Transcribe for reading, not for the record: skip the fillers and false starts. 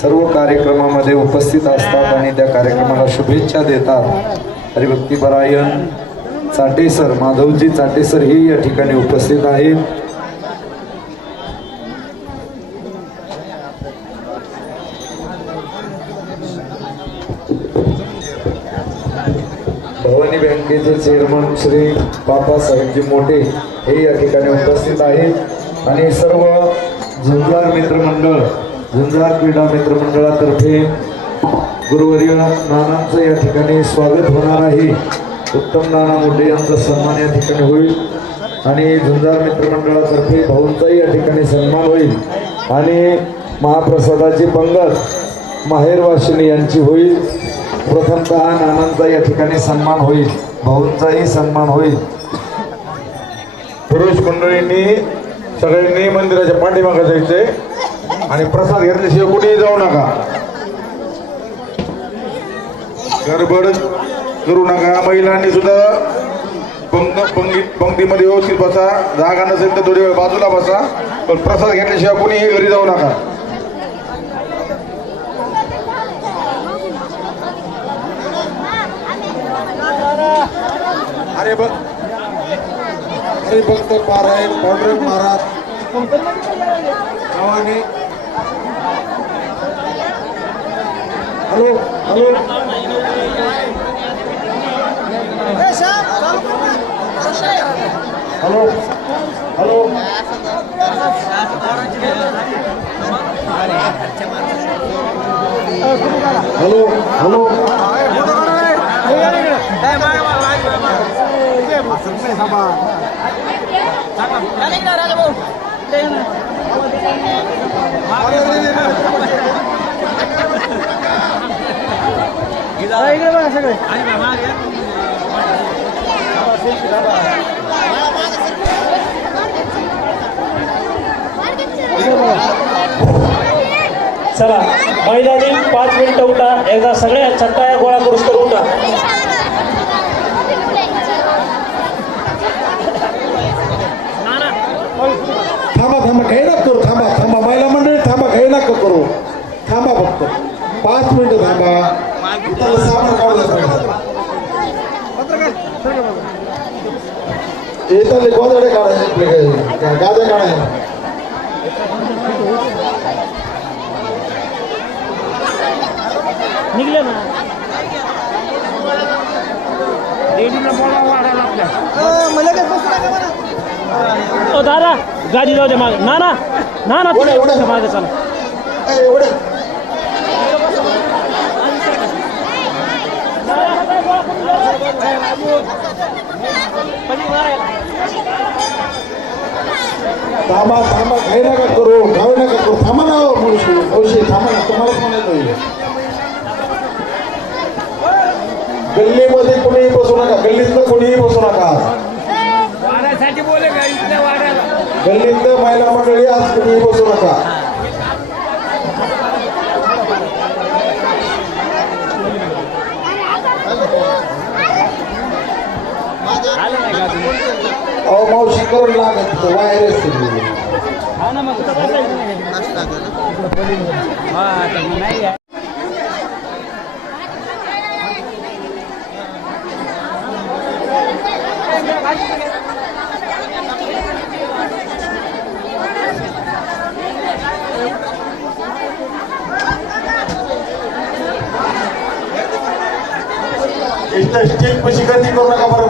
सर्व कार्यक्रमामध्ये उपस्थित असतात आणि त्या कार्यक्रमाला शुभेच्छा देतात। हरिभक्तीपरायण चाटेसर माधवजी चाटेसर हे या ठिकाणी उपस्थित आहेत। भवानी बँकेचे चेअरमन श्री बाबासाहेबजी मोठे हे या ठिकाणी उपस्थित आहेत आणि सर्व झुंजार मित्रमंडळ झुंजार क्रीडा मित्रमंडळातर्फे गुरुवर्य नानांचं या ठिकाणी स्वागत होणार आहे। उत्तम नाना मोठे यांचा सन्मान या ठिकाणी होईल आणि झुंजार मित्रमंडळातर्फे भाऊंचाही या ठिकाणी सन्मान होईल आणि महाप्रसादाची पंगत माहेरवाशिनी यांची होईल। प्रथमतः नानांचा या ठिकाणी सन्मान होईल, भाऊंचाही सन्मान होईल। पुरुष मंडळींनी सगळ्यांनी मंदिराच्या पाठीमागे जायचंय आणि प्रसाद घेतल्याशिवाय कुठेही जाऊ नका, गडबड करू नका। महिलांनी सुद्धा पंक्तीमध्ये व्यवस्थित बसा, जागा नसेल तर थोडी वेळ बाजूला बसा, पण प्रसाद घेतल्याशिवाय कुणीही घरी जाऊ नका। अरे भक्त पारायण पांडुरंग महाराज गावाने hello hello hello hello hello hello चला मैदानी 5 मिनिटं उठा, एकदा सगळ्या चट्टाया गोळा करूस तर उठा। थांबा थांबा काही नका करू, थांबा थांबा महिला मंडळी थांबा, काही नका करू, थांबा फक्त 5 मिनिटं थांबा। त्याला सामान काढलं येताले गोदडे काढायचे, गादे काढायचे। निघले ना लेडीला बोला वाढायला ओ दादा गाडी जाऊ दे मागे। ना ना ना ना तुम्ही मागे चला। थांबा थांबा काही नका करू, काही नका करू, थांबा ना मुळशी थांबा ना, तुम्हाला पण येतो। गल्लीमध्ये कोणीही बसू नका, गल्लीतलं कोणीही बसू नका, गल्लीतलं महिला मंडळी आज कोणीही बसू नका। अहो मावशी करून लागत वायर स्टेज पशी गर्दी करू नका बरं।